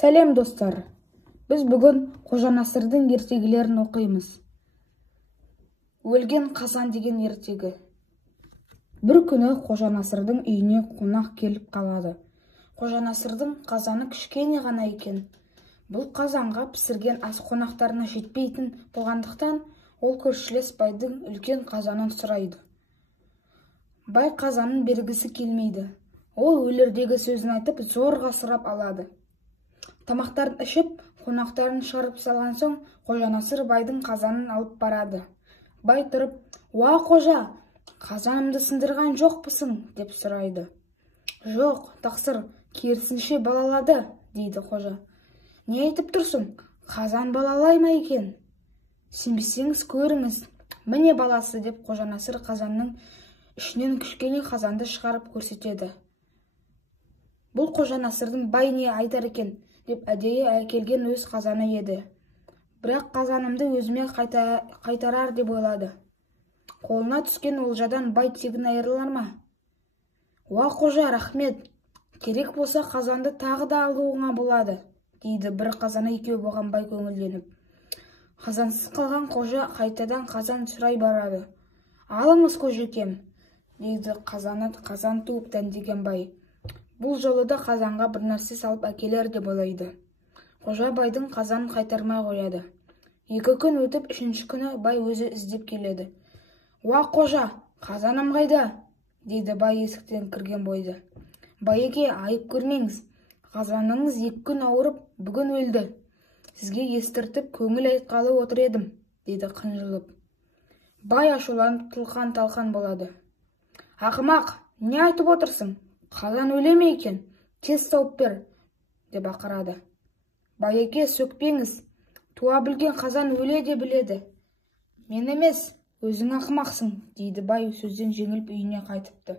Сәлем достар, біз бүгін Қожа Насырдың ертегілерін оқимыз. Өлген қазан деген ертегі. Бір күні Қожа Насырдың үйіне қонақ келіп қалады. Қожа Насырдың қазаны кішкене ғана екен. Бұл қазанға пісірген ас қонақтарына жетпейтін болғандықтан, ол көршілес байдың үлкен қазанын сұрайды. Бай қазанын бергісі келмейді. Ол өлердегі сөзін айтып, зорға сұрап алады. Тамақтарын ішіп, қонақтарын шығарып салған соң, Қожа Насыр байдың қазанын алып барады. Бай тұрып, «Уа қожа, қазанымды сындырған жоқпысың?» деп сұрайды. «Жоқ, тақсыр, керісінше балалады», дейді қожа. «Не айтып тұрсың? Қазан балалай ма екен?» «Сенбесеңіз көріңіз, міне баласы», деп Қожа Насыр қазанның ішінен кішкене қазанды шығарып көрсетеді. Бұл Қожа Насырдың бай не айтар екен деп әдейі әкелген өз қазаны еді. Бірақ қазанымды өзіме қайтарар деп ойлады. Қолына түскен олжадан бай тегін айырылар ма? «Уа қожа, рахмет, керек болса қазанды тағы да алуыңа болады», дейді бір қазаны екеу болған бай көңілденіп. Қазансыз қалған қожа қайтадан қазан сұрай барады. «Алыңыз қожекем», дейді қазан туып дәндеген бай. Бұл жолы да қазанға бір нәрсе салып әкелер деп ойлайды. Қожа байдың қазанын қайтармай қояды. 2 күн өтіп, 3-ші күні бай өзі іздеп келеді. «Уа қожа, қазаным қайда?» дейді бай есіктен кірген бойда. «Байеке, айып көрмеңіз, қазаныңыз 2 күн ауырып, бүгін өлді. Сізге естіртіп, көңіл айтқалы отыр едім», дейді қынжылып. Бай ашуланып талқан болады. «Ақымақ, не айтып отырсың? Қазан өле ме екен? Тез тауып бер», деп ақырады. «Байеке, сөкпеңіз, туа білген қазан өле де біледі». «Мен емес, өзің ақымақсың», дейді бай сөзден жеңіліп үйіне қайтыпты.